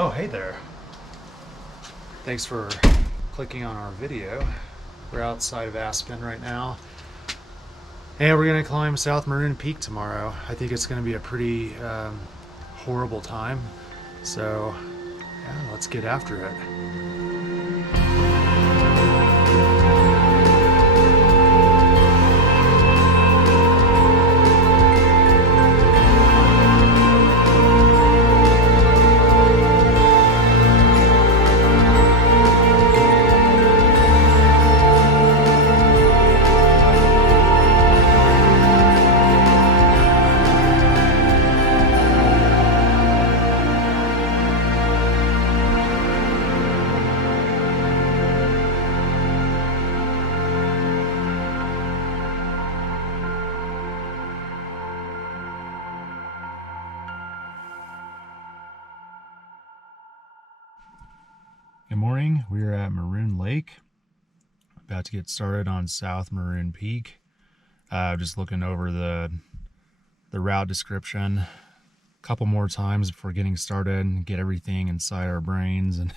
Oh, hey there. Thanks for clicking on our video. We're outside of Aspen right now. And we're gonna climb South Maroon Peak tomorrow. I think it's gonna be a pretty horrible time. So, yeah, let's get after it. Good morning. We're at Maroon Lake, about to get started on South Maroon Peak. Just looking over the route description a couple more times before getting started and get everything inside our brains and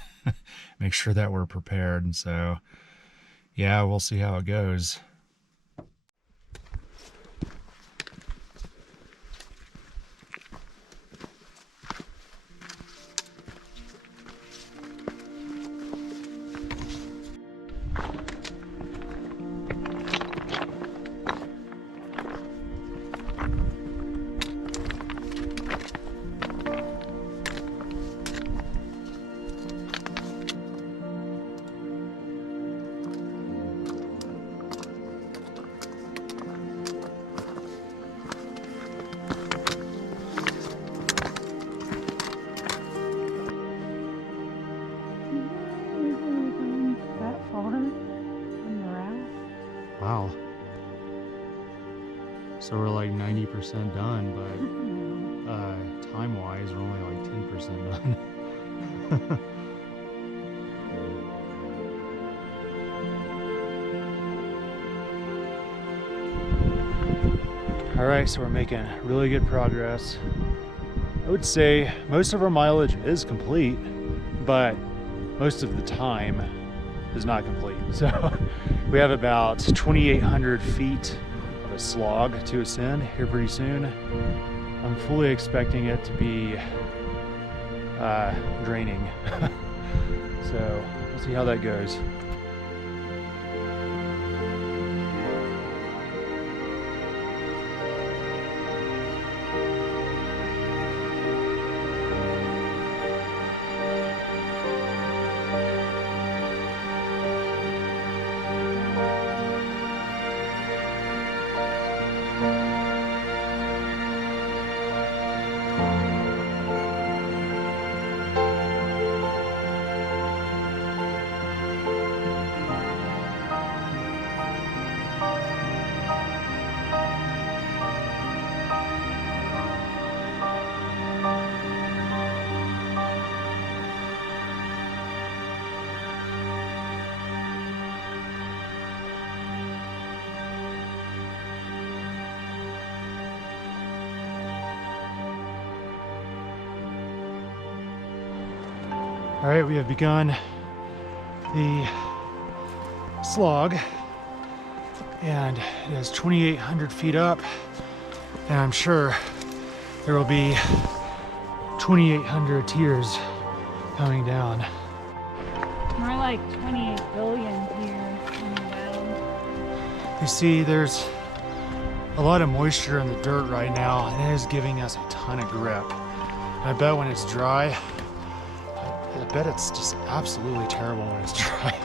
make sure that we're prepared. And so, yeah, we'll see how it goes. Wow. So we're like 90% done, but time-wise, we're only like 10% done. All right, so we're making really good progress. I would say most of our mileage is complete, but most of the time is not complete. So we have about 2,800 feet of a slog to ascend here pretty soon. I'm fully expecting it to be draining. So we'll see how that goes. All right, we have begun the slog, and it is 2,800 feet up, and I'm sure there will be 2,800 tears coming down. More like 28 billion here in the wild. You see, there's a lot of moisture in the dirt right now, and it is giving us a ton of grip. And I bet when it's dry, I bet it's just absolutely terrible when it's dry.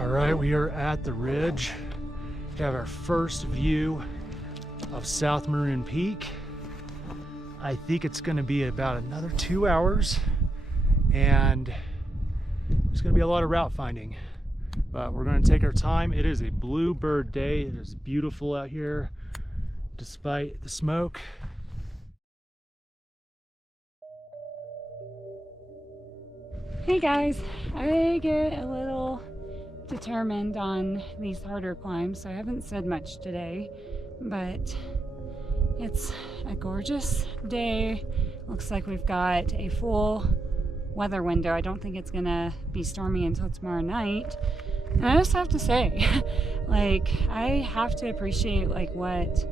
All right, we are at the ridge. We have our first view of South Maroon Peak. I think it's going to be about another 2 hours, and there's going to be a lot of route finding, but we're going to take our time. It is a bluebird day. It is beautiful out here despite the smoke. Hey guys, I get a little determined on these harder climbs, so I haven't said much today, but it's a gorgeous day. Looks like we've got a full weather window. I don't think it's gonna be stormy until tomorrow night. And I just have to say, like, I have to appreciate like what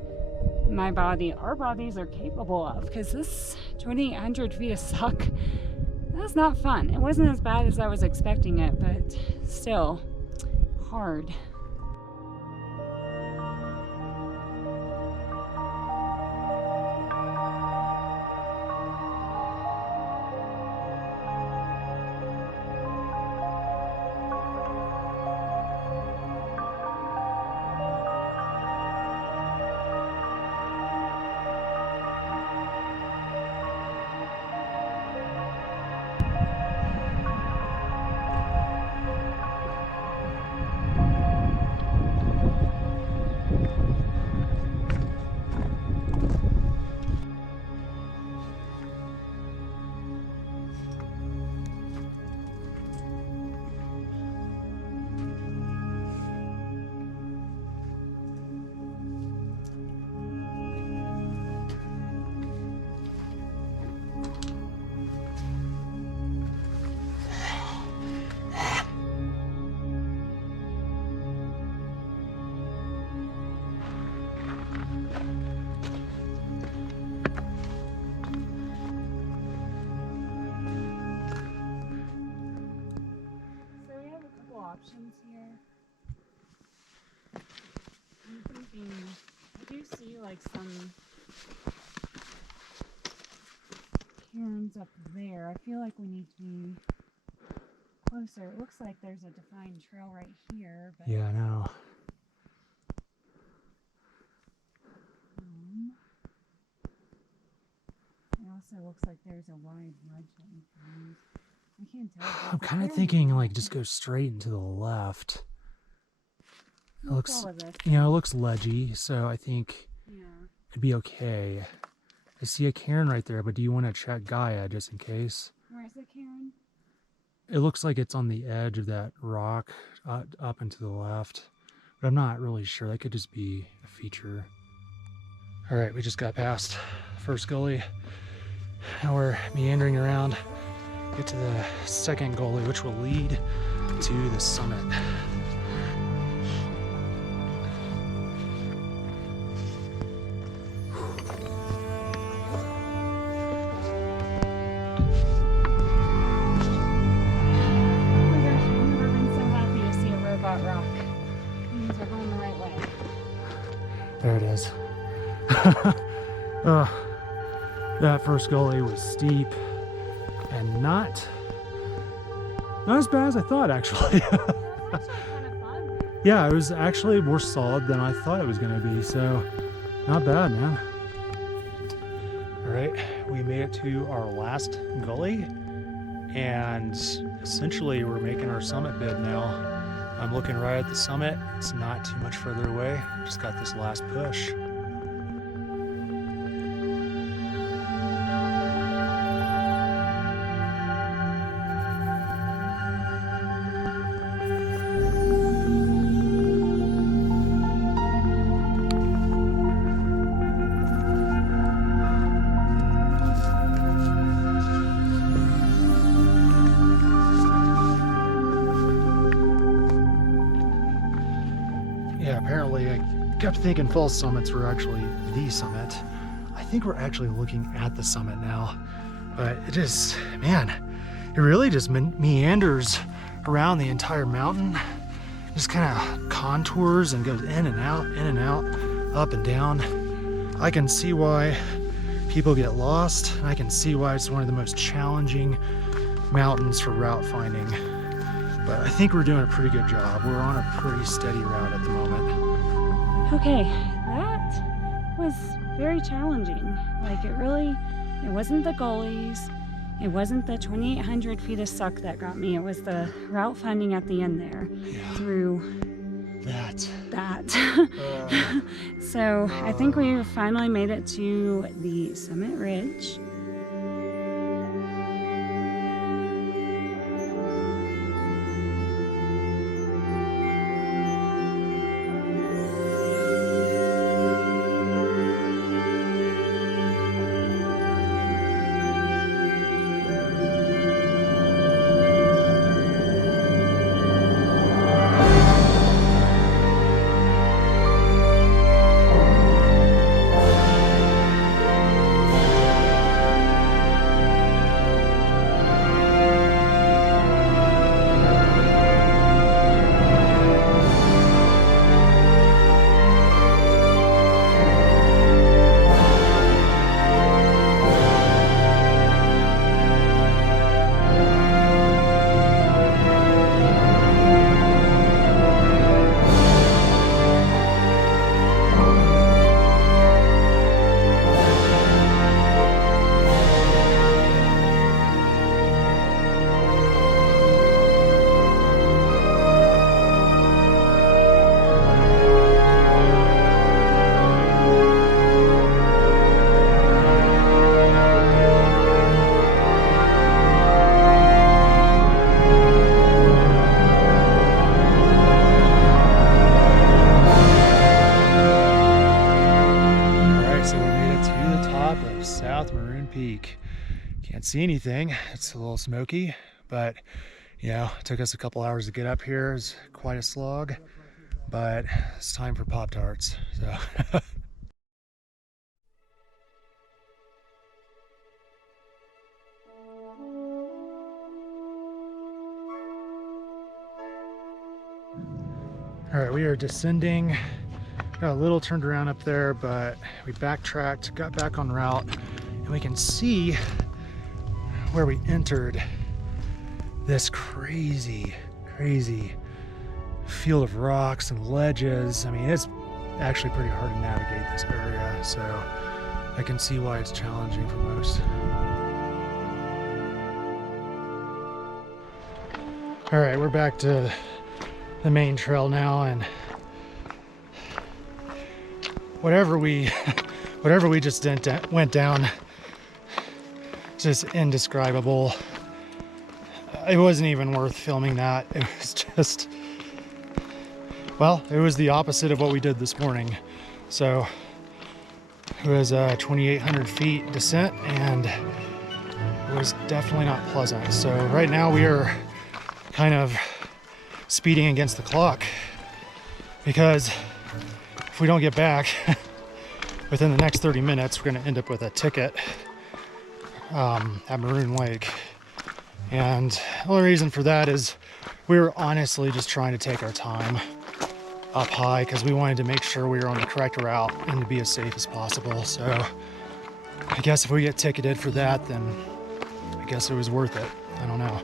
our bodies are capable of, because this 2,800 feet of suck, that's not fun. It wasn't as bad as I was expecting it, but still hard. Options here. I'm thinking, I do see like some cairns up there. I feel like we need to be closer. It looks like there's a defined trail right here, but Yeah, I know. it also looks like there's a wide ledge that we can use. I can't tell. I'm kind of thinking like just go straight and to the left. It looks, you know, it looks ledgy, so I think it'd be okay. I see a cairn right there, but do you want to check Gaia just in case? Where's the cairn? It looks like it's on the edge of that rock up and to the left, but I'm not really sure. That could just be a feature. All right, we just got past first gully. Now we're meandering around, get to the second gully, which will lead to the summit. There it is. That first gully was steep and not as bad as I thought, actually. Yeah, it was actually more solid than I thought it was going to be, so not bad, man. All right, we made it to our last gully, and essentially we're making our summit bid now. I'm looking right at the summit. It's not too much further away. Just got this last push. Apparently I kept thinking false summits were actually the summit. I think we're actually looking at the summit now, but it just, man, it really just meanders around the entire mountain, just kind of contours and goes in and out, up and down. I can see why people get lost, and I can see why it's one of the most challenging mountains for route finding. but I think we're doing a pretty good job. We're on a pretty steady route at the moment. Okay, that was very challenging. Like it wasn't the gullies, it wasn't the 2,800 feet of suck that got me, it was the route finding at the end there through that. So I think we finally made it to the summit ridge. South Maroon Peak. Can't see anything, it's a little smoky, but you know, it took us a couple hours to get up here. It's quite a slog, but it's time for Pop-Tarts. So all right, we are descending. Got a little turned around up there, but we backtracked, got back on route, and we can see where we entered this crazy field of rocks and ledges. I mean, it's actually pretty hard to navigate this area, so I can see why it's challenging for most. All right, we're back to the main trail now, and whatever we just went down, it's just indescribable. It wasn't even worth filming that. It was just, well, it was the opposite of what we did this morning. So it was 2,800 feet descent, and it was definitely not pleasant. So right now we are kind of speeding against the clock, because if we don't get back within the next 30 minutes, we're going to end up with a ticket at Maroon Lake. And the only reason for that is we were honestly just trying to take our time up high, because we wanted to make sure we were on the correct route and to be as safe as possible. So I guess if we get ticketed for that, then I guess it was worth it. I don't know.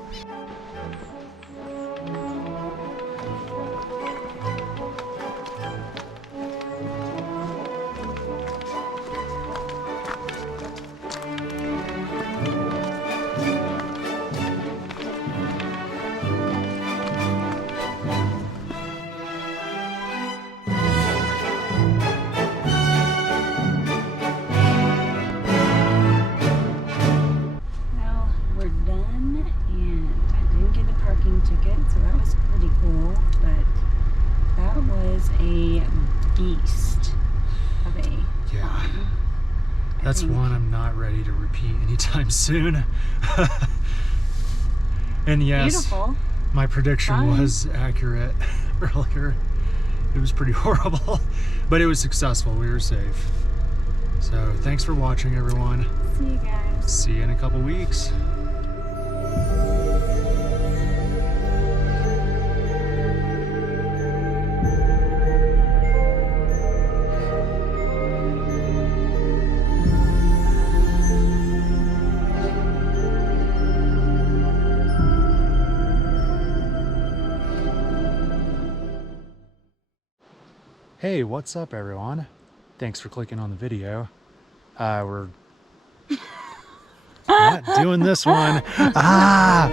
That's one I'm not ready to repeat anytime soon. And yes, beautiful. My prediction was accurate earlier. It was pretty horrible, but it was successful. We were safe. So thanks for watching, everyone. See you guys. See you in a couple weeks. Hey, what's up everyone? Thanks for clicking on the video. We're not doing this one. Ah!